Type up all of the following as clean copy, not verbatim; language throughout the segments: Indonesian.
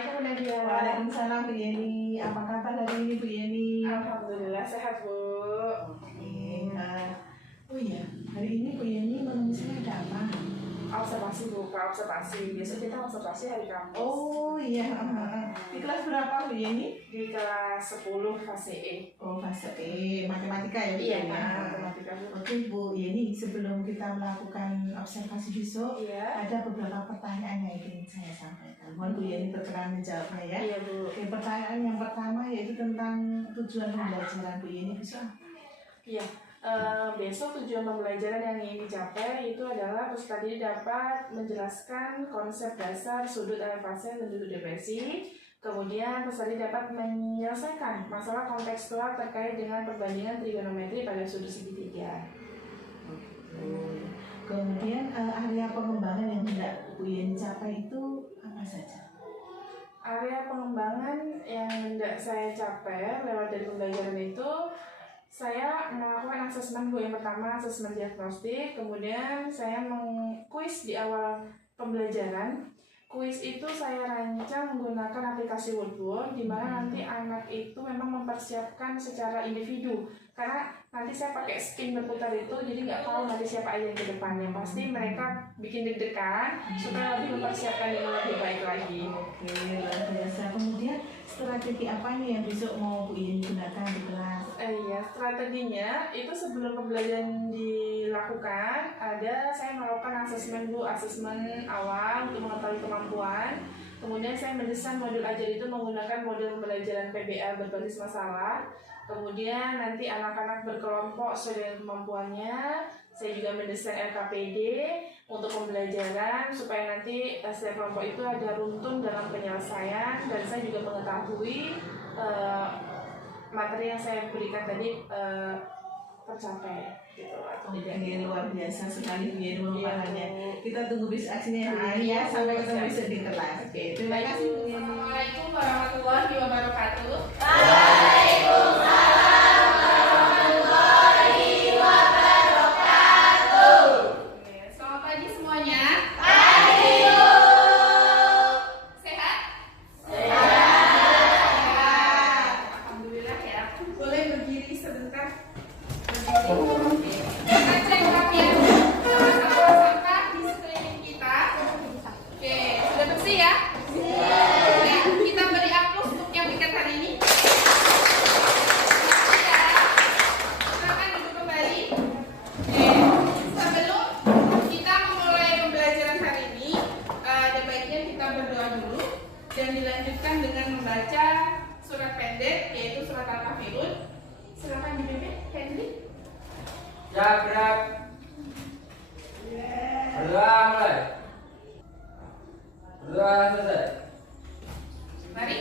Assalamualaikum Nadia. Waalaikumsalam Bu Yeni. Apa kabar hari ini Bu Yeni? Alhamdulillah sehat Bu. Oke. Oh iya, hari ini Bu Yeni menulisnya ada apa? Observasi Bu, observasi. Biasa kita observasi hari Kamis. Oh iya. Di kelas berapa Bu Yeni? Di kelas 10 fase E. Oh fase E, matematika ya Bu Iya, Yeni? matematika Bu. Oke Bu Yeni, sebelum kita melakukan observasi besok, Iya. ada beberapa pertanyaan yang ingin saya sampaikan. Mohon Bu Yeni berkenan menjawabnya ya. Iya Bu. Oke, pertanyaan yang pertama yaitu tentang tujuan pembelajaran Bu Yeni besok. Iya. Besok tujuan pembelajaran yang ingin dicapai itu adalah peserta didik dapat menjelaskan konsep dasar sudut elevasi dan sudut depresi. Kemudian peserta didik dapat menyelesaikan masalah kontekstual terkait dengan perbandingan trigonometri pada sudut segitiga. Kemudian area pengembangan yang hendak Bu Yeni capai itu apa saja? Area pengembangan yang hendak saya capai lewat dari pembelajaran itu, saya melakukan asesmen Bu. Yang pertama asesmen diagnostik, kemudian saya mengkuis di awal pembelajaran. Kuis itu saya rancang menggunakan aplikasi Wordboard, di mana nanti anak itu memang mempersiapkan secara individu. Karena nanti saya pakai spin berputar itu, jadi nggak tahu nanti siapa aja yang ke depannya. Pasti mereka bikin deg-degan supaya lebih mempersiapkan dengan lebih baik lagi. Oke, luar biasa. Kemudian strategi apa nih yang besok mau Bu Yeni gunakan di kelas? Iya, strateginya itu sebelum pembelajaran dilakukan, saya melakukan asesmen Bu, asesmen awal untuk mengetahui kemampuan. Kemudian saya mendesain modul ajar itu menggunakan model pembelajaran PBL berbasis masalah. Kemudian nanti anak-anak berkelompok sesuai dengan kemampuannya. Saya juga mendesain LKPD untuk pembelajaran supaya nanti setiap kelompok itu ada runtun dalam penyelesaian, dan saya juga mengetahui materi yang saya berikan tadi tercapai gitu. Oke, luar biasa sekali Bu Yeni memaparkannya. Iya, Kita tunggu bis aksinya Bu Yeni ya, sampai ketemu besok di kelas. Oke, terima kasih Bu Yeni. Assalamualaikum warahmatullahi wabarakatuh. Selamat pagi semuanya. Sehat? Alhamdulillah ya. Boleh berdiri sebentar. Kita cek rapian sampah-sampah di sekeliling kita. Oke, sudah bersih ya? Oke, kita beri aplaus untuk yang bikin hari ini. Ya. Silakan duduk kembali. Oke, sebelum kita memulai pembelajaran hari ini, ada baiknya kita berdoa dulu dan dilanjutkan dengan membaca surat pendek, yaitu surat Al-Kafirun. Silakan dipimpin, Henry. Gerak. Berdoa mulai. Berdoa selesai. Mari.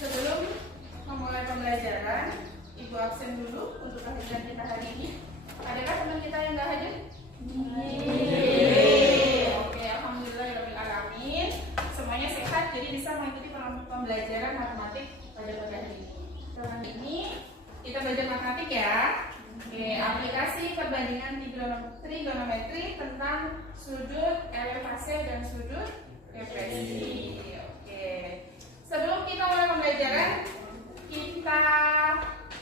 Sebelum memulai pembelajaran, Ibu absen dulu untuk kehadiran kita hari ini. Adakah teman kita yang nggak hadir? Oke, alhamdulillahirobbilalamin. Semuanya sehat, jadi bisa mengikuti pembelajaran matematik pada pagi hari ini. Kali ini kita belajar matematik ya. Oke, aplikasi perbandingan trigonometri tentang sudut elevasi dan sudut depresi. Oke. Sebelum kita mulai pembelajaran, kita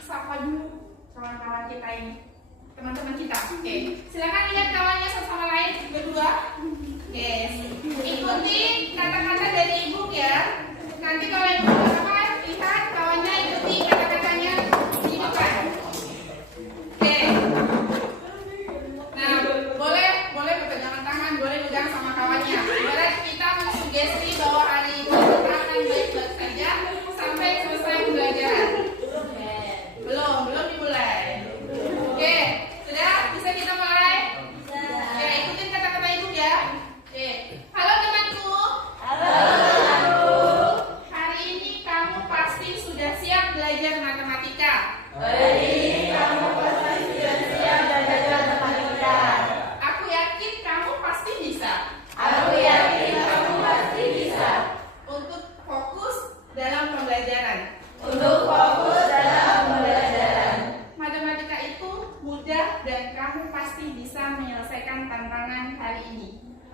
sapa dulu kawan-kawan kita ini, teman-teman kita. Oke, silakan lihat kawannya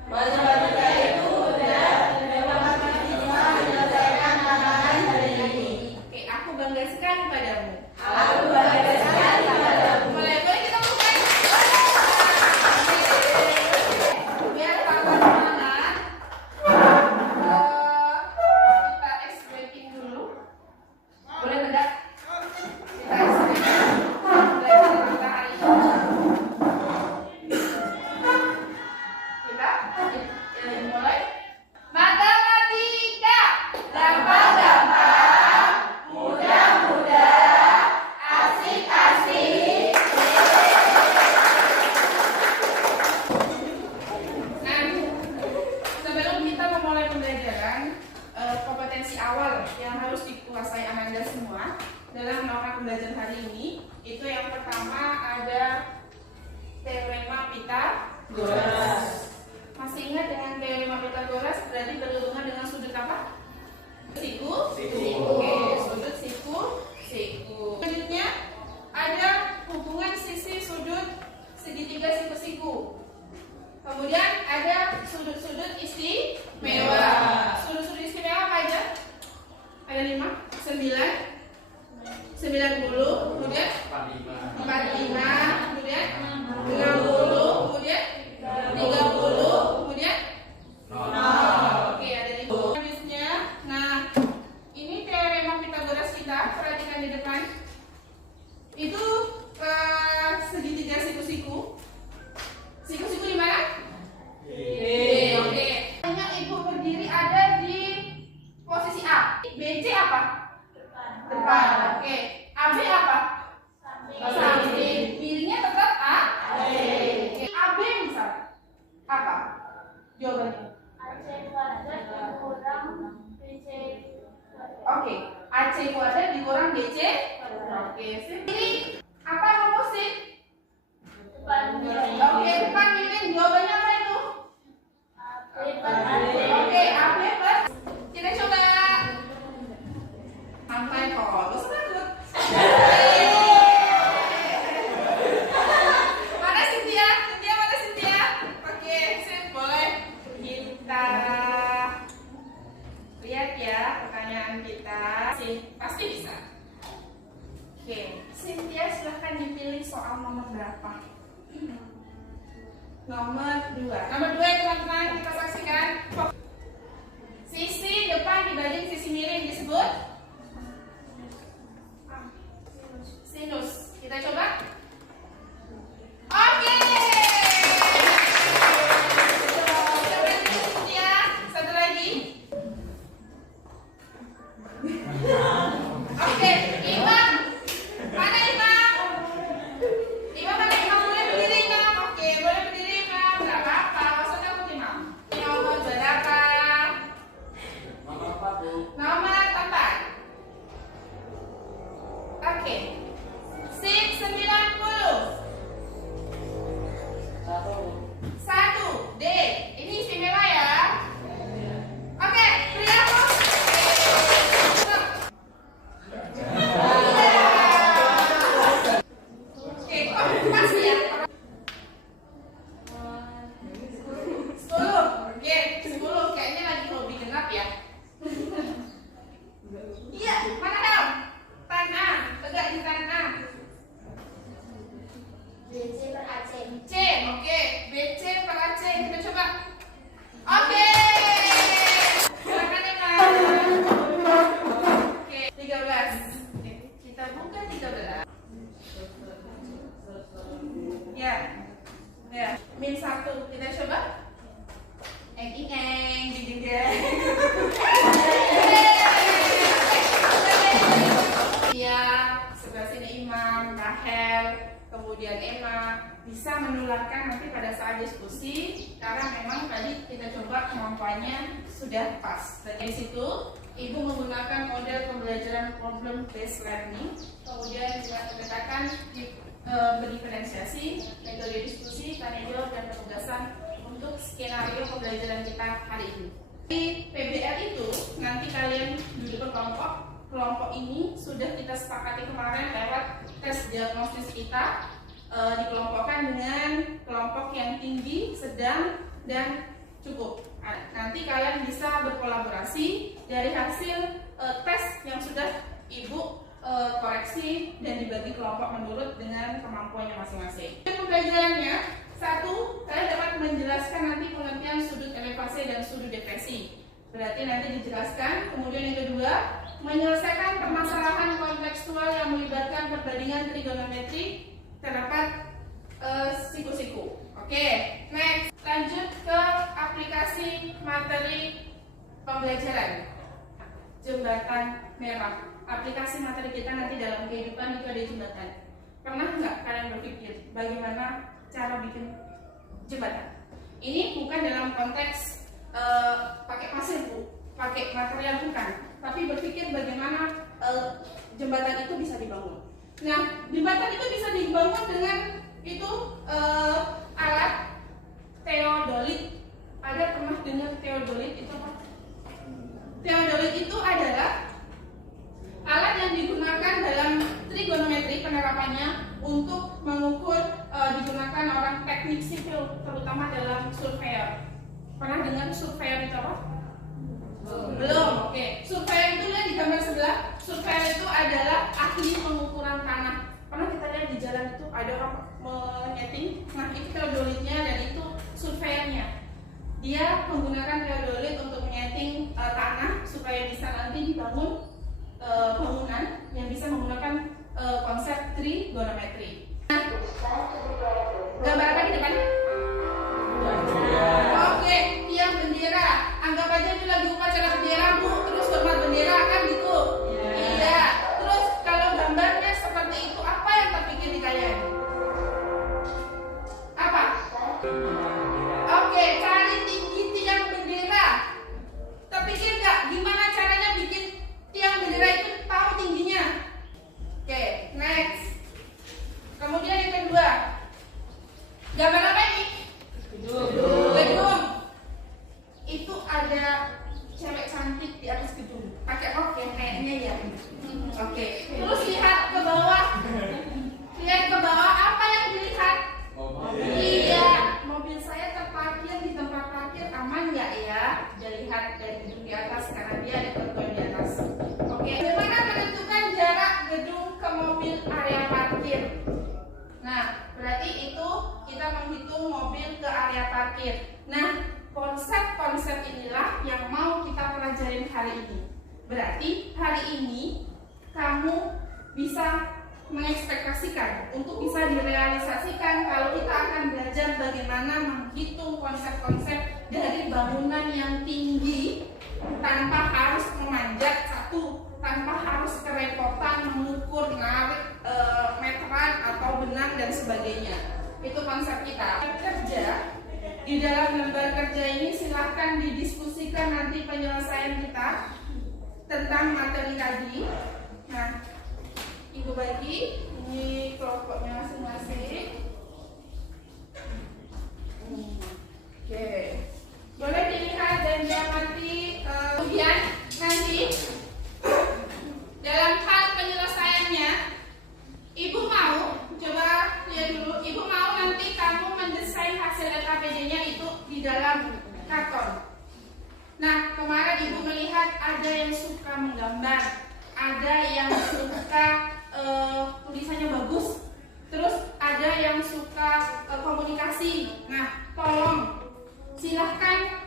Matematika itu mudah. Terima kasih telah menyelesaikan tantangan hari ini. Oke, aku bangga sekali padamu. Aku bangga sekali padamu. Boleh kita mulai? Biar tambah semangat, kita ice breaking dulu. Boleh tidak? Kita ice breaking. Belajar kita hari ini. Kita mulai. Matematika Gampang-gampang, mudah-mudah, asik-asik. Nah, sebelum kita memulai pembelajaran, kompetensi awal yang harus dikuasai Ananda semua dalam melakukan pembelajaran hari ini, itu yang pertama ada teorema Pythagoras. Masih ingat dengan teorema Pythagoras berarti berhubungan dengan sudut apa? Siku. Oke, sudut siku. Selanjutnya ada hubungan sisi sudut segitiga siku-siku. Kemudian ada sudut-sudut istimewa. Sudut-sudut istimewa apa aja? Ada 5, 9, 90, kemudian 45, kemudian 60, kemudian 30, kemudian Oke, ada 5. Selanjutnya, nah ini teorema Pythagoras kita, perhatikan di depan. Itu segitiga siku-siku. Siku-siku di mana? Oke. Hanya ibu berdiri ada di posisi A. BC apa? Depan. Oke. AB apa? Samping. Miringnya tetap A. Oke. AB misal apa? Jawabannya. Oke. AC kuadrat dikurang BC. Oke. Ini apa rumusnya? Oke, depan miring. Jawabannya apa itu? Oke, AB per. Kita coba. Sampai polos takut. Mana Cynthia? Mana Cynthia? Oke, sip, boleh. Kita lihat ya pertanyaan kita. Pasti bisa. Oke, Cynthia silahkan dipilih soal nomor berapa? Nomor 2 ya teman-teman, kita saksikan. Sisi depan dibanding sisi miring disebut sinus. Kita coba. Oke. Coba ya. Satu lagi. Oke, Imam. Mana Imam? Imam mana Imam? Boleh berdiri Imam? Oke, boleh berdiri Imam. Gak apa-apa, maksudnya aku Imam. Nomor berapa? Nomor 4. Oke. 90. 1 D. Ini istimewa ya. Oke, beri aku. Oke, pas ya. 10. Oke, 10 kayaknya lagi hobi genap ya. Iya, mana dong? Tanah, tegak di tanah. BC per AC. C, oke. BC per AC, kita coba. Oke. Silakan ya Kak. Oke, 13. Oke, kita buka 13. Ya. Ya, min 1. Kita coba. Eng, ding. Iya, sebelah sini Imam, Rahel, kemudian Emma bisa menularkan nanti pada saat diskusi karena memang tadi kita coba kemampuannya sudah pas. Dari situ Ibu menggunakan model pembelajaran problem based learning, kemudian dengan pendekatan berdiferensiasi, metode diskusi, tanya jawab dan penugasan untuk skenario pembelajaran kita hari ini. Di PBL itu nanti kalian duduk berkelompok. Kelompok ini sudah kita sepakati kemarin lewat tes diagnosis kita, dikelompokkan dengan kelompok yang tinggi, sedang, dan cukup. Nanti kalian bisa berkolaborasi dari hasil tes yang sudah Ibu koreksi dan dibagi kelompok menurut dengan kemampuannya masing-masing. Pembelajarannya, 1, kalian dapat menjelaskan nanti pengertian sudut elevasi dan sudut depresi. Berarti nanti dijelaskan. Kemudian yang kedua, menyelesaikan permasalahan kontekstual yang melibatkan perbandingan trigonometri terdapat siku-siku. Oke, next, lanjut ke aplikasi materi pembelajaran. Jembatan merah. Aplikasi materi kita nanti dalam kehidupan itu ada jembatan. Pernah nggak kalian berpikir bagaimana cara bikin jembatan? Ini bukan dalam konteks pakai pasir, Bu, pakai material bukan, tapi berpikir bagaimana jembatan itu bisa dibangun. Nah, jembatan itu bisa dibangun dengan itu alat teodolit. Ada pernah dengar teodolit itu apa? Teodolit itu adalah alat yang digunakan dalam trigonometri penerapannya untuk mengukur, digunakan orang teknik sipil, terutama dalam surveyor. Pernah dengar surveyor itu apa? Belum. Oke. Surveyor itu lihat di gambar sebelah. Surveyor itu adalah ahli pengukuran tanah. Pernah kita lihat di jalan itu ada orang menyeting. Nah, itu teodolitnya dan itu surveyornya. Dia menggunakan teodolit untuk menyeting tanah supaya bisa nanti dibangun bangunan yang bisa menggunakan konsep trigonometri. Nah, gambar apa di depan? Oke, tiang bendera. Anggap aja itu lagi upacara bendera, Bu. Terus hormat bendera kan gitu. Iya. Terus kalau gambarnya seperti itu, apa yang terpikir di kalian? Apa? Oke, cari tinggi tiang bendera. Terpikir nggak gimana caranya bikin tiang bendera itu tahu tingginya? Oke, next. Kemudian yang kedua, gambar apa ini? Gedung. Itu ada cewek cantik di atas gedung. Pakai rok ya kayaknya ya. Oke. Terus lihat ke bawah. Lihat ke bawah, apa yang dilihat? Iya, mobil saya terparkir di tempat parkir, aman nggak ya? Dia lihat dari gedung di atas karena dia ada gerbang di atas. Oke. Bagaimana menentukan jarak gedung ke mobil area parkir? Nah, berarti itu kita menghitung mobil ke area parkir. Nah, konsep-konsep inilah yang mau kita pelajarin hari ini. Berarti hari ini kamu bisa mengekspektasikan untuk bisa direalisasikan kalau kita akan belajar bagaimana menghitung konsep-konsep dari bangunan yang tinggi tanpa harus memanjat tanpa harus kerepotan mengukur, narik meteran atau benang dan sebagainya. Itu konsep kita. Kerja di dalam lembar kerja ini silahkan didiskusikan nanti penyelesaian kita tentang materi tadi. Nah, Ibu bagi ini kelompoknya masing-masing. Oke, boleh dilihat dan diamati. Kemudian nanti dalam hal penyelesaiannya, Ibu mau coba lihat dulu. Ibu mau nanti kamu mendesain hasil LKPD-nya itu di dalam karton. Nah, kemarin Ibu melihat ada yang suka menggambar, ada yang suka tulisannya bagus, terus ada yang suka komunikasi. Nah, tolong silahkan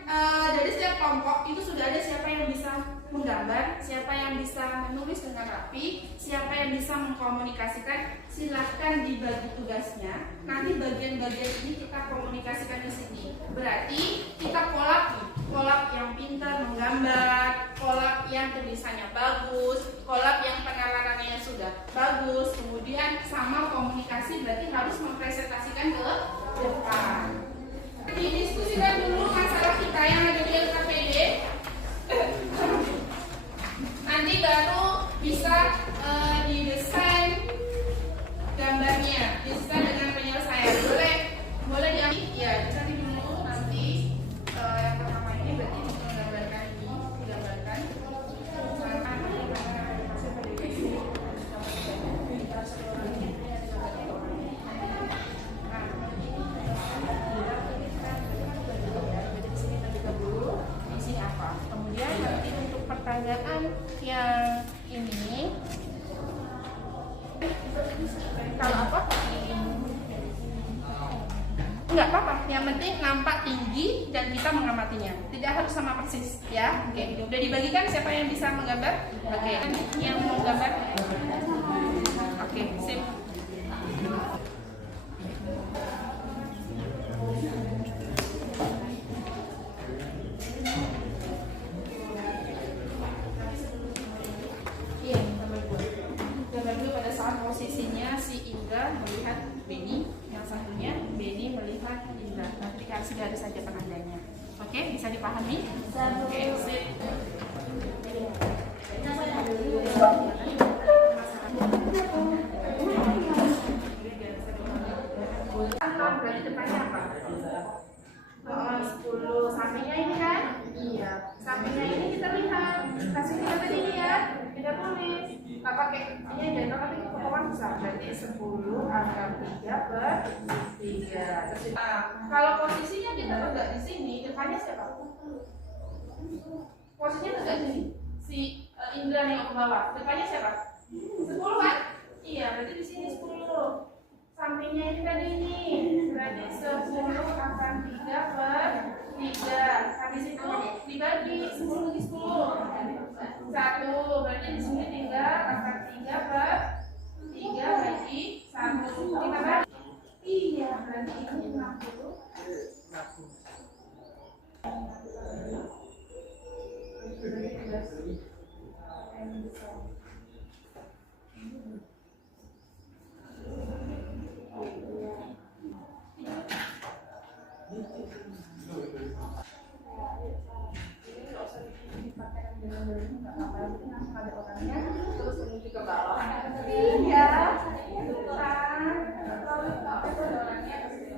dari setiap kelompok itu sudah ada siapa yang bisa menggambar, siapa yang bisa menulis dengan rapi, siapa yang bisa mengkomunikasikan. Silahkan dibagi tugasnya. Nanti bagian-bagian ini kita komunikasikan di sini. Berarti kita kolab yang pintar menggambar, kolab yang tulisannya bagus, kolab yang penalarannya sudah bagus, kemudian sama komunikasi berarti harus mempresentasikan ke depan. Didiskusikan dulu masalah kita yang ada di LKPD. Nanti baru bisa didesain gambarnya, didesain dengan penyelesaian. Boleh diambil? Ya, dicari dulu nanti. Yang pertama ini berarti menggambarkan ini, digambarkan. nggak apa-apa, yang penting nampak tinggi dan kita mengamatinya, tidak harus sama persis ya. Oke, udah dibagikan, siapa yang bisa menggambar? Oke, yang mau gambar? Oke, sip. Iya, gambar dulu pada saat posisinya si Indra melihat Beni, yang satunya Beni melihat Indra. Nanti dikasih garis saja penandanya. Oke, bisa dipahami? Oke, sip. Berarti depannya apa? 10. Sampingnya ini kan? Iya. Sampingnya ini kita lihat. Kasih kita tadi lihat. Kita tulis. Nggak pakai ini aja, tapi potongan besar. Berarti 10 akar 3/3. Kalau posisinya kita tegak di sini, depannya siapa? Posisinya tegak di sini. Si Indra yang ke bawah. Depannya siapa? 10 kan? Iya, berarti di sini 10. Sampingnya ini tadi ini. Berarti 10 akan 3/3. Habis itu dibagi 10 bagi 10. 1. Berarti di sini 3 akan 3/3 bagi 1. Kita bagi. Iya, berarti ini 60. Terus menuju ke bawah. Iya. Lalu orangnya ke sini.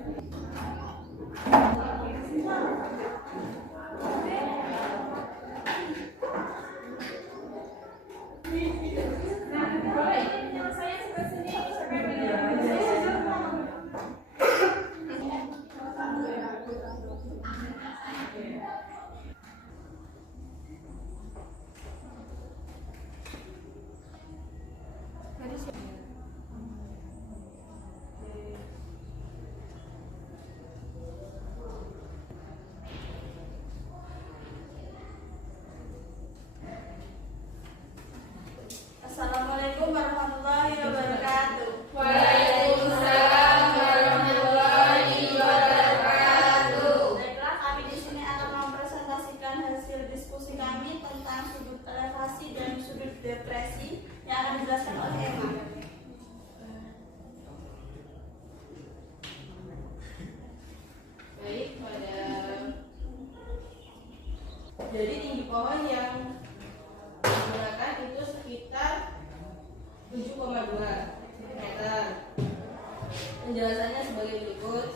Assalamualaikum warahmatullahi wabarakatuh. Waalaikumsalam warahmatullahi wabarakatuh. Baiklah, kami di sini akan mempresentasikan hasil diskusi kami tentang sudut elevasi dan sudut depresi yang akan dijelaskan oleh Emma. Baik, jadi tinggi pohon yang digunakan itu sekitar 7,2 meter. Penjelasannya sebagai berikut.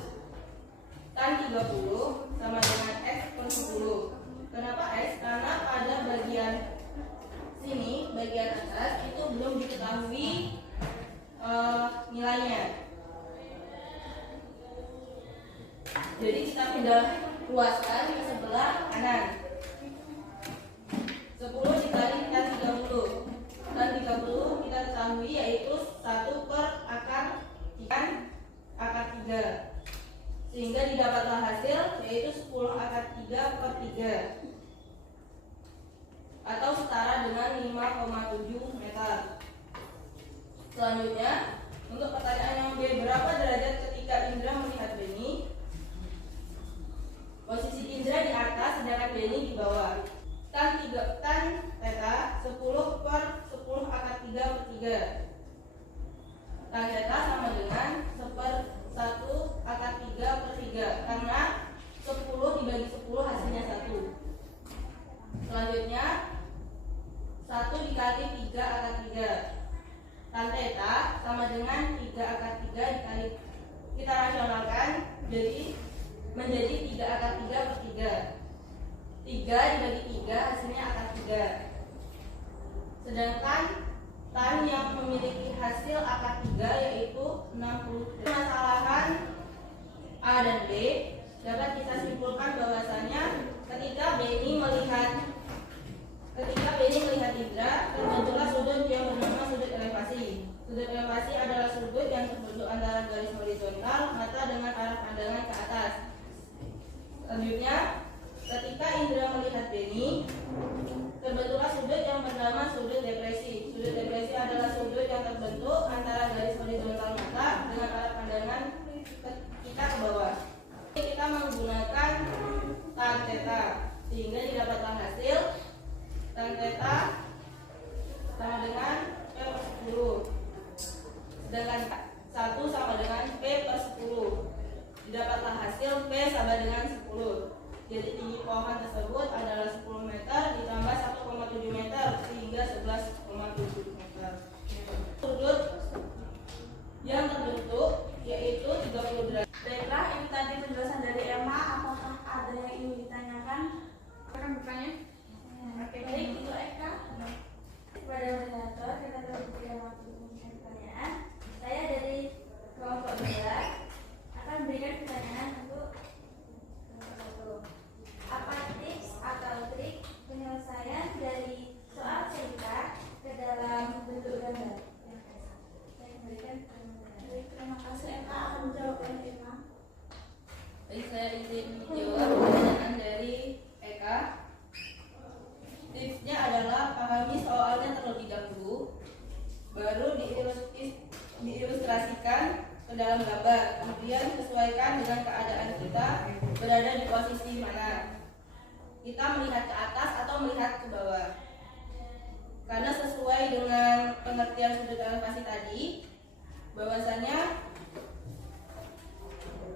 Tan 30 sama dengan X per 10. Kenapa X? Karena pada bagian sini, bagian atas itu belum diketahui nilainya. Jadi kita pindah luaskan ke sebelah kanan. 10 dikali tan 30. Tan 30 kita ketahui yaitu 1 per akar 3. Sehingga didapatlah hasil yaitu 10 akar 3/3 atau setara dengan 5,7 meter. Selanjutnya, untuk pertanyaan yang B, berapa derajat ketika Indra melihat Beni? Posisi Indra di atas sedangkan Beni di bawah. Tan theta 10 per 10 akar 3/3. Tan theta sama dengan 1 akar 3/3 karena 10 dibagi 10 hasilnya 1. Selanjutnya 1 dikali 3 akar 3. Tan theta sama dengan 3 akar 3 dikali, kita rasionalkan jadi menjadi 3 akar 3/3. 3 dibagi 3 hasilnya akar 3. Sedangkan tan yang memiliki hasil akar 3 yaitu 60. Permasalahan A dan B dapat kita simpulkan bahwasanya ketika Beni melihat Indra, terbentuklah sudut yang bernama sudut elevasi. Sudut elevasi adalah sudut yang terbentuk antara garis horizontal mata dengan arah pandangan ke atas. menggunakan tan theta, sehingga didapatkan hasil tan theta sama dengan P per 10. Sedangkan 1 sama dengan P per 10. Didapatlah hasil P sama dengan 10. Jadi tinggi pohon tersebut adalah 10 meter ditambah 1,7 meter sehingga 11,7 meter. Sudut yang terbentuk yaitu 30 derajat. Baiklah, itu tadi penjelasan dari Emma. Apakah ada yang ingin ditanyakan? Akan bertanya? Oke, baik, itu Eka. Kepada moderator, kita berikan waktu untuk pertanyaan. Saya dari kelompok 2 akan berikan pertanyaan untuk kelompok 1. Apa tips atau trik penyelesaian dari soal cerita ke dalam bentuk gambar? Saya berikan terima kasih. Eka akan menjawab yang Eka. Baik, saya izin menjawab pertanyaan dari Eka. Tipsnya adalah pahami soalnya terlebih dahulu, baru diilustrasikan ke dalam gambar, kemudian sesuaikan dengan keadaan kita berada di posisi mana. Kita melihat ke atas atau melihat ke bawah. Karena sesuai dengan pengertian sudut elevasi tadi, bahwasanya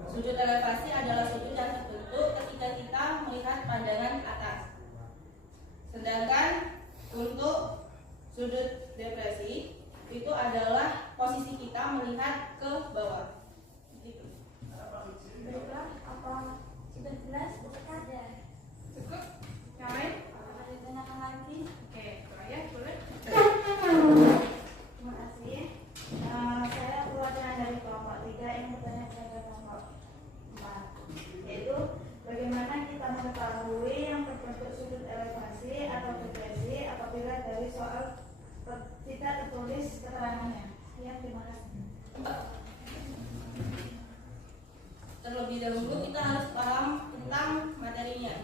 sudut elevasi adalah sudut yang terbentuk ketika kita melihat pandangan ke atas. Sedangkan untuk sudut depresi itu adalah posisi kita melihat ke bawah. Gitu. Baiklah, apa sudah jelas? Ada. Cukup? Yang lain? Ada ditanyakan lagi? Oke, Raya boleh? Terima kasih. Saya perwakilan dari kelompok 3 yang bertanya kepada kelompok 4, yaitu bagaimana kita mengetahui yang terbentuk sudut elevasi atau depresi apabila dari soal tidak tertulis keterangannya. Ya, terima kasih. Terlebih dahulu kita harus paham tentang materinya.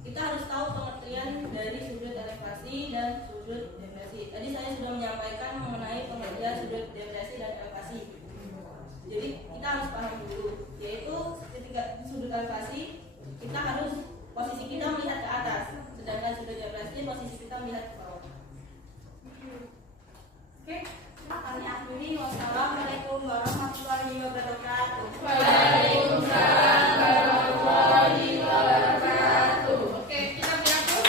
Kita harus tahu pengertian dari sudut elevasi dan sudut depresi. Tadi saya sudah menyampaikan mengenai pengertian sudut depresi dan elevasi. Jadi kita harus paham dulu, yaitu ketika sudut elevasi kita harus posisi kita melihat ke atas, sedangkan sudut depresi posisi kita melihat ke bawah. Oke. Kami akhiri. Wassalamualaikum warahmatullahi wabarakatuh. Waalaikumsalam warahmatullahi wabarakatuh. Oke, kita beratur.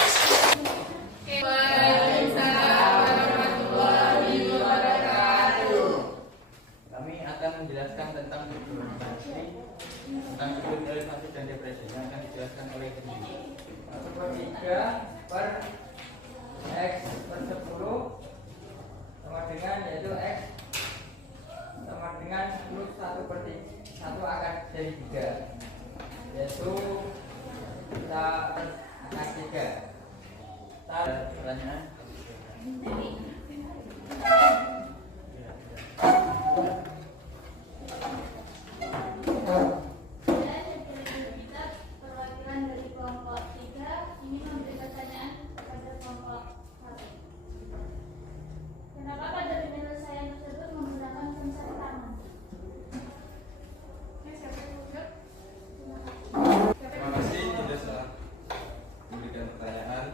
Oke, waalaikumsalam warahmatullahi wabarakatuh. Kami akan menjelaskan tentang sudut elevasi dan depresi yang akan dijelaskan oleh Henry. 1/3 per X per 10 sama dengan, yaitu X sama dengan 10 1/1 akan jadi 3, yaitu kita akan 3. Pertanyaan? Kita perwakilan dari kelompok 3 ini memberi pertanyaan kepada kelompok 1. Kenapa pada penyelesaian tersebut menggunakan sensor tangan? Siapa yang mau jawab? Terima kasih sudah memberikan pertanyaan.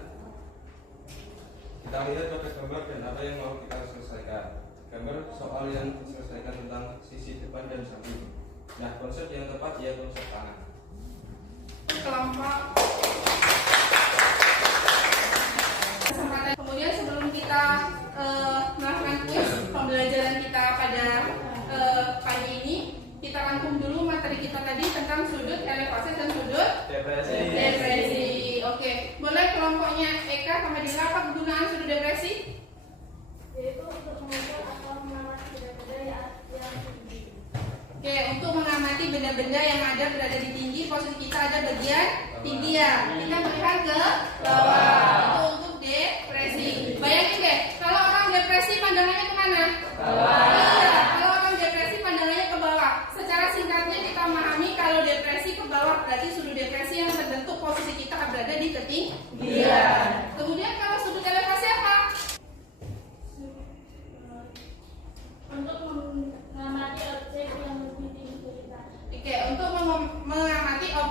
Kita lihat pada gambar dan apa yang mau kita selesaikan. Gambar soal yang diselesaikan tentang sisi depan dan samping. Nah, konsep yang tepat ya konsep tangan. Kelompok. Kesempatan. Kemudian sebelum kita melakukan kuis pembelajaran kita pada pagi ini, kita rangkum dulu materi kita tadi tentang sudut elevasi dan sudut depresi. Oke, boleh kelompoknya Eka sama Dila, apa kegunaan sudut depresi? Yaitu untuk mengukur atau mengamati benda-benda yang tinggi. Oke, untuk mengamati benda-benda yang ada berada di tinggi, posisi kita ada bagian tinggi ya. Kita melihat ke bawah. Itu untuk depresi. Bayangin deh, kalau orang depresi pandangannya kemana? Bawah. Iya, kalau orang depresi pandangannya ke bawah. Secara singkatnya kita memahami kalau depresi ke bawah berarti sudut depresi yang terbentuk posisi kita berada di ketinggian. Kemudian kalau sudut elevasi apa? Untuk mengamati objek yang lebih tinggi dari kita. Oke, untuk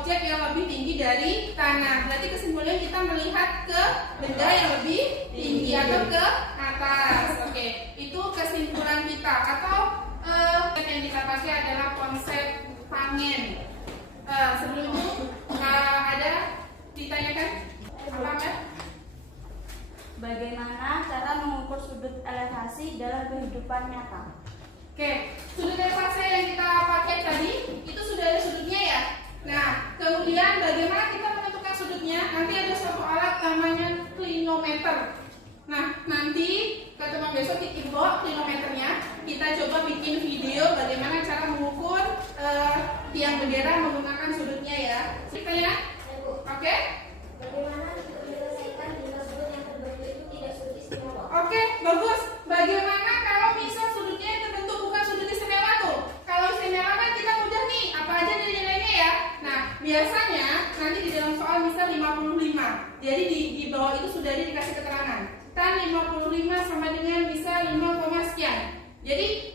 objek yang lebih tinggi dari tanah. Berarti kesimpulannya kita melihat ke benda yang lebih tinggi atau ke atas. Oke, itu kesimpulan kita. Atau yang kita pakai adalah konsep pangen. Sebelum itu ada ditanyakan apa? Bagaimana cara mengukur sudut elevasi dalam kehidupan nyata? Oke, sudut elevasi yang kita pakai tadi itu sudah ada sudutnya ya. Nah, kemudian bagaimana kita menentukan sudutnya? Nanti ada suatu alat namanya klinometer. Nah, nanti ketemu besok kita bawa klinometernya. Kita coba bikin video bagaimana cara mengukur tiang bendera menggunakan sudutnya ya. Ceritanya, oke? Bagaimana untuk menyelesaikan jika sudut yang terbentuk itu tidak sudut istimewa? Oke, bagus. Bagaimana kalau misal sudutnya yang terbentuk bukan sudut istimewa tuh? Kalau istimewa kan kita mudah nih, apa aja nilai-nilainya ya. Nah, biasanya nanti di dalam soal misal 55. Jadi di bawah itu sudah dikasih keterangan. Tan 55 sama dengan misal 5, sekian. Jadi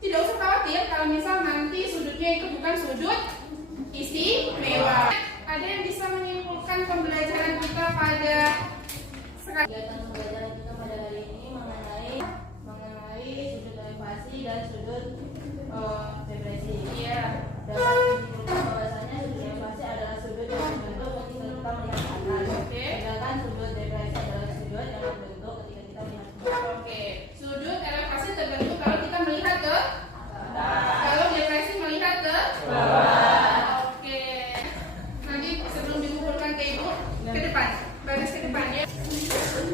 tidak usah khawatir kalau misal nanti sudutnya itu bukan sudut istimewa. Ada yang bisa menyimpulkan pembelajaran kita pada sekarang? Kegiatan pembelajaran kita pada hari ini mengenai sudut elevasi dan sudut depresi. Iya. Dapat disimpulkan bahwasanya sudut elevasi adalah sudut yang terbentuk ketika kita melihat atas. Oke. Sedangkan sudut depresi adalah sudut yang terbentuk ketika kita melihat ke bawah. Oke. Sudut elevasi terbentuk kalau kita melihat ke kalau depresi melihat ke Oke. Nanti sebelum dikumpulkan ke ibu ke depan, baris ke depan ya.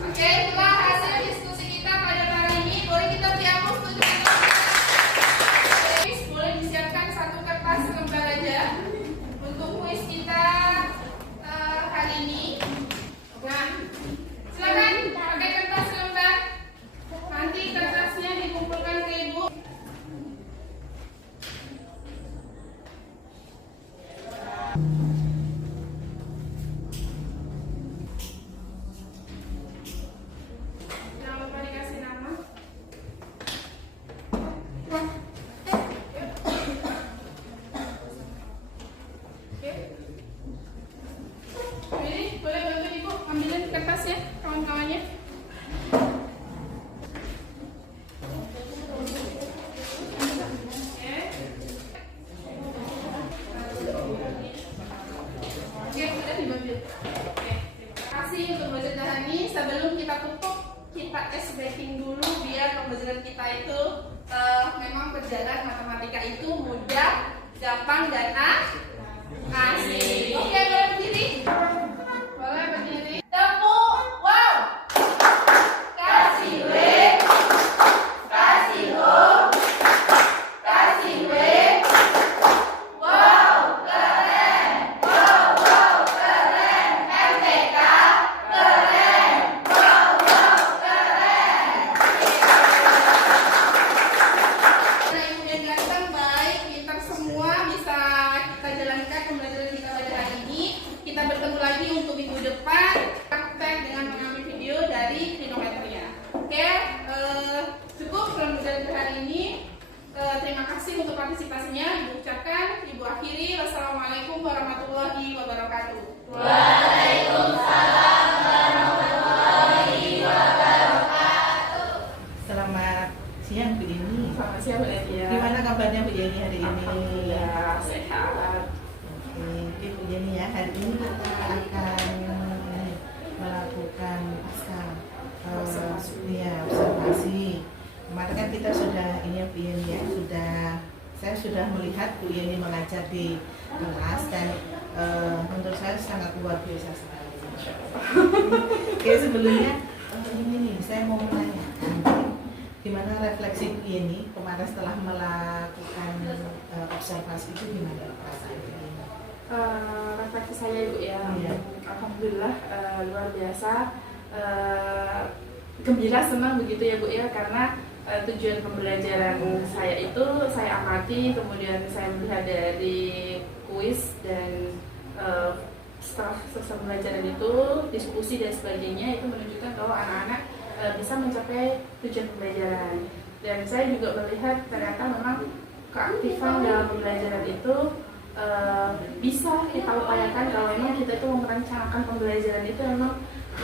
Oke, itulah hasil diskusi kita pada kali ini. Boleh kita dihapus tuh. Boleh disiapkan satu kertas lembar aja untuk kuis kita hari ini. Nah, silakan pakai kertas lembar. Nanti kertasnya dikumpulkan ke ibu. Jangan lupa dikasih nama. Oke. Ini boleh bantu ibu ambilin kertasnya, kawan-kawannya. Oke, sudah diambil. Oke, terima kasih untuk pembelajaran hari ini. Sebelum kita tutup, kita breaking dulu biar pembelajaran kita itu memang berjalan. Matematika itu mudah, gampang dan asik. Oke, boleh berdiri? Boleh berdiri. Tepuk, wow. Kasih W, kasih O, kasih W. Wow, keren. Wow, keren. MTK, keren. Wow, keren. Nah, ibu yang ganteng, baik, pintar semua, bisa kita jalankan pembelajaran kita pada hari ini. Kita bertemu lagi untuk minggu depan, praktek dengan mengambil video dari klinometernya. Oke, cukup pembelajaran hari ini. Terima kasih untuk partisipasinya. Ibu ucapkan, ibu akhiri. Wassalamualaikum warahmatullahi wabarakatuh. Selamat siang Bu Yeni. Selamat siang Bu Nadia. Gimana kabarnya Bu Yeni hari ini? Alhamdulillah sehat. Oke Bu Yeni ya, hari ini kita akan melakukan observasi. Kemarin kan kita sudah ini ya Bu Yeni ya, saya sudah melihat Bu Yeni mengajar di kelas dan menurut saya sangat luar biasa sekali. Oke, sebelumnya ini nih saya mau menanyakan gimana refleksi Bu Yeni kemarin setelah melakukan observasi itu, gimana perasaan Bu Yeni? Refleksi saya Ibu ya, Iya. Alhamdulillah luar biasa, gembira, senang begitu ya Bu ya, karena tujuan pembelajaran saya itu saya amati, kemudian saya melihat dari kuis dan setelah selesai pembelajaran itu diskusi dan sebagainya, itu menunjukkan bahwa anak-anak bisa mencapai tujuan pembelajaran. Dan saya juga melihat ternyata memang keaktifan dalam pembelajaran itu bisa kita upayakan kalau memang kita itu merencanakan pembelajaran itu memang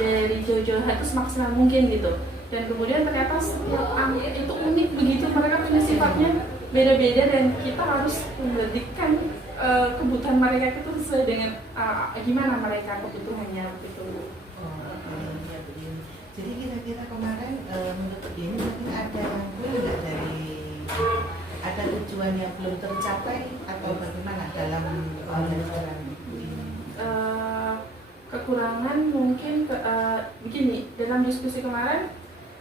dari jauh-jauh hari itu semaksimal mungkin gitu. Dan kemudian ternyata setiap anak itu unik begitu, mereka punya sifatnya beda-beda dan kita harus memberikan kebutuhan mereka itu sesuai dengan gimana mereka kebutuhannya gitu. Ya, begini. Jadi kira-kira kemarin menurut ini mungkin ada yang belum nggak ada tujuan yang belum tercapai atau bagaimana dalam pembelajaran ini? Kekurangan mungkin begini, dalam diskusi kemarin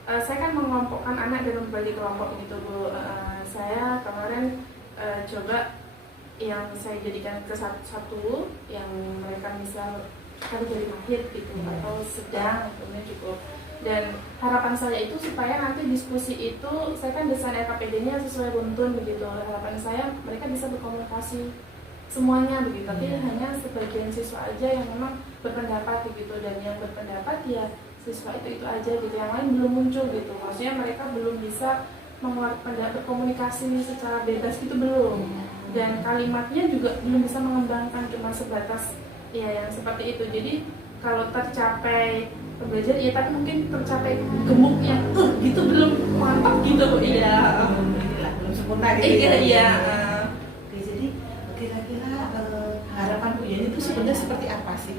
saya kan mengelompokkan anak dalam berbagai kelompok gitu Bu. Saya kemarin coba yang saya jadikan ke satu yang mereka misal kan dari mahir gitu atau sedang kemudian cukup. Dan harapan saya itu supaya nanti diskusi itu, saya kan desain RKPD-nya sesuai runtun begitu. Harapan saya mereka bisa berkomunikasi semuanya begitu, tapi hanya sebagian siswa aja yang memang berpendapat begitu, dan yang berpendapat ya siswa itu aja gitu, yang lain belum muncul gitu. Maksudnya mereka belum bisa mengeluarkan pendapat, berkomunikasi secara bebas gitu belum, dan kalimatnya juga belum bisa mengembangkan, cuma sebatas ya yang seperti itu. Jadi kalau tercapai pembelajaran ya, tapi mungkin tercapai gemuk yang gitu belum mantap gitu Bu. Iya, belum sempurna gitu. Iya. Oke, jadi kira-kira harapan Bu Yeni itu sebenarnya seperti apa sih?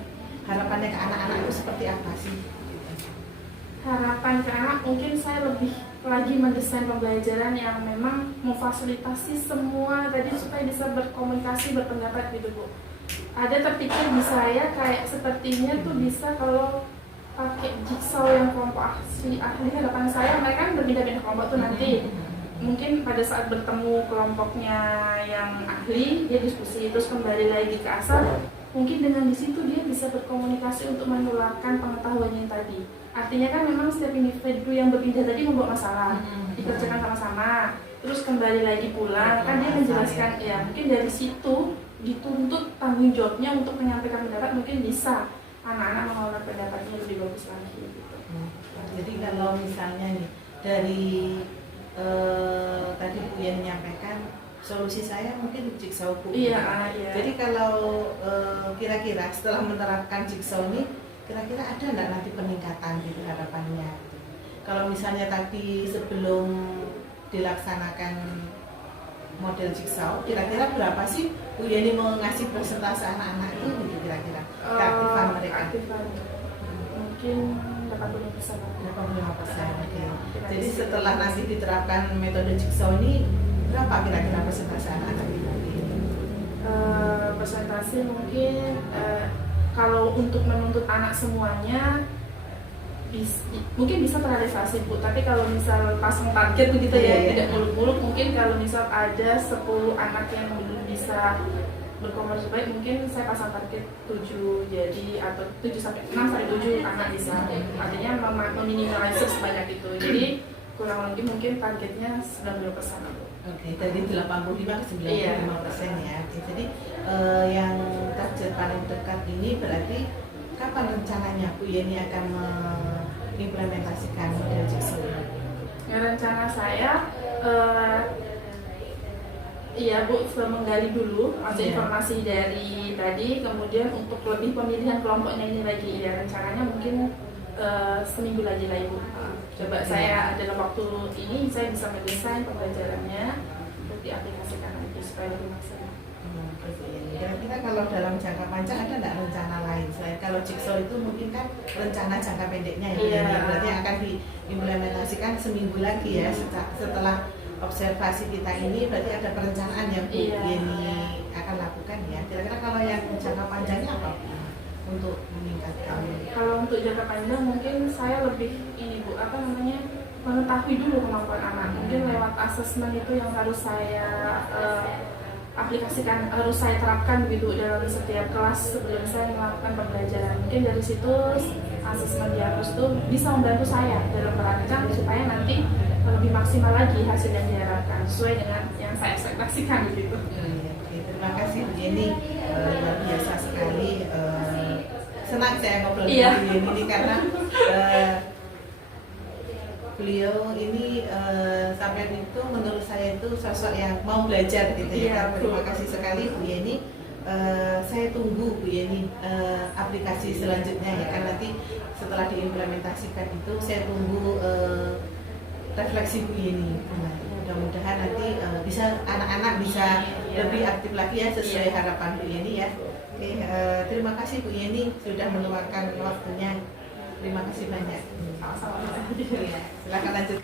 Harapannya ke anak-anak itu seperti apa sih? Harapan ke anak mungkin saya lebih lagi mendesain pembelajaran yang memang memfasilitasi semua tadi supaya bisa berkomunikasi, berpendapat gitu Bu. Ada terpikir di saya kayak sepertinya tuh bisa kalau pakai jigsaw yang kelompok ahli. Harapan saya mereka kan berbeda-beda kelompok tuh nanti. Mungkin pada saat bertemu kelompoknya yang ahli, dia diskusi terus kembali lagi ke asal. Mungkin dengan di situ dia bisa berkomunikasi untuk menularkan pengetahuannya yang tadi. Artinya kan memang setiap individu yang berpindah tadi membawa masalah, dikerjakan sama-sama, terus kembali lagi pulang, kan dia menjelaskan ya. Mungkin dari situ dituntut tanggung jawabnya untuk menyampaikan pendapat, mungkin bisa anak-anak mengelola pendapatnya lebih bagus lagi gitu. Jadi kalau misalnya nih dari tadi Bu yang menyampaikan, solusi saya mungkin jigsaw Bu. Iya. Jadi kalau kira-kira setelah menerapkan jigsaw ini, kira-kira ada nggak nanti peningkatan gitu harapannya? Gitu. Kalau misalnya tadi sebelum dilaksanakan model jigsaw, kira-kira berapa sih Bu Yeni mau ngasih persentase anak-anak itu gitu kira-kira keaktifan mereka? Keaktifan mungkin 85%. 85%. Okay. Jadi setelah nanti diterapkan metode jigsaw ini, berapa kira-kira persentase anak-anak itu? Persentase mungkin kalau untuk menuntut anak semuanya mungkin bisa terrealisasi Bu, tapi kalau misal pasang target begitu tidak muluk-muluk, mungkin kalau misal ada 10 anak yang belum bisa berkomunikasi baik, mungkin saya pasang target 7 jadi, atau 6 sampai 7 anak bisa, artinya meminimalisir sebanyak itu. Jadi kurang lebih mungkin targetnya 90% Bu. Oke, dari 85 ke 95% ya. Oke, jadi yang target paling dekat ini berarti kapan rencananya Bu Yeni akan mengimplementasikan model jigsaw ini? Ya, rencana saya iya Bu, menggali dulu informasi dari tadi, kemudian untuk lebih pemilihan kelompoknya ini lagi ya, rencananya mungkin seminggu lagi lah Ibu. Coba saya dalam waktu ini saya bisa mendesain pembelajarannya untuk diaplikasikan lagi supaya lebih maksimal. Kira-kira kalau dalam jangka panjang ada nggak rencana lain selain kalau jigsaw itu mungkin kan rencana jangka pendeknya ya, berarti akan diimplementasikan seminggu lagi ya setelah observasi kita ini, berarti ada perencanaan yang Bu Yeni akan lakukan ya. Kira-kira kalau yang jangka panjangnya apa untuk meningkatkan? Kalau untuk jangka panjang mungkin saya lebih mengetahui dulu kemampuan anak. Mungkin lewat asesmen itu yang harus saya aplikasikan, harus saya terapkan gitu dalam setiap kelas sebelum saya melakukan pembelajaran. Mungkin dari situ asesmen diagnos itu bisa membantu saya dalam merancang supaya nanti lebih maksimal lagi hasil yang diharapkan sesuai dengan yang saya ekspektasikan gitu. Oke, terima kasih Bu Yeni, luar biasa sekali. Senang saya ngobrol dengan Bu Yeni ini karena beliau ini sampai itu menurut saya itu sosok yang mau belajar gitu ya. Terima kasih sekali Bu Yeni saya tunggu Bu Yeni aplikasi selanjutnya ya kan, nanti setelah diimplementasikan itu saya tunggu refleksi Bu Yeni. Mudah-mudahan nanti bisa anak-anak bisa lebih aktif lagi ya sesuai harapan Bu Yeni ya. Oke, terima kasih Bu Yeni sudah meluangkan waktunya. Terima kasih banyak. Sama-sama. Silakan lanjut.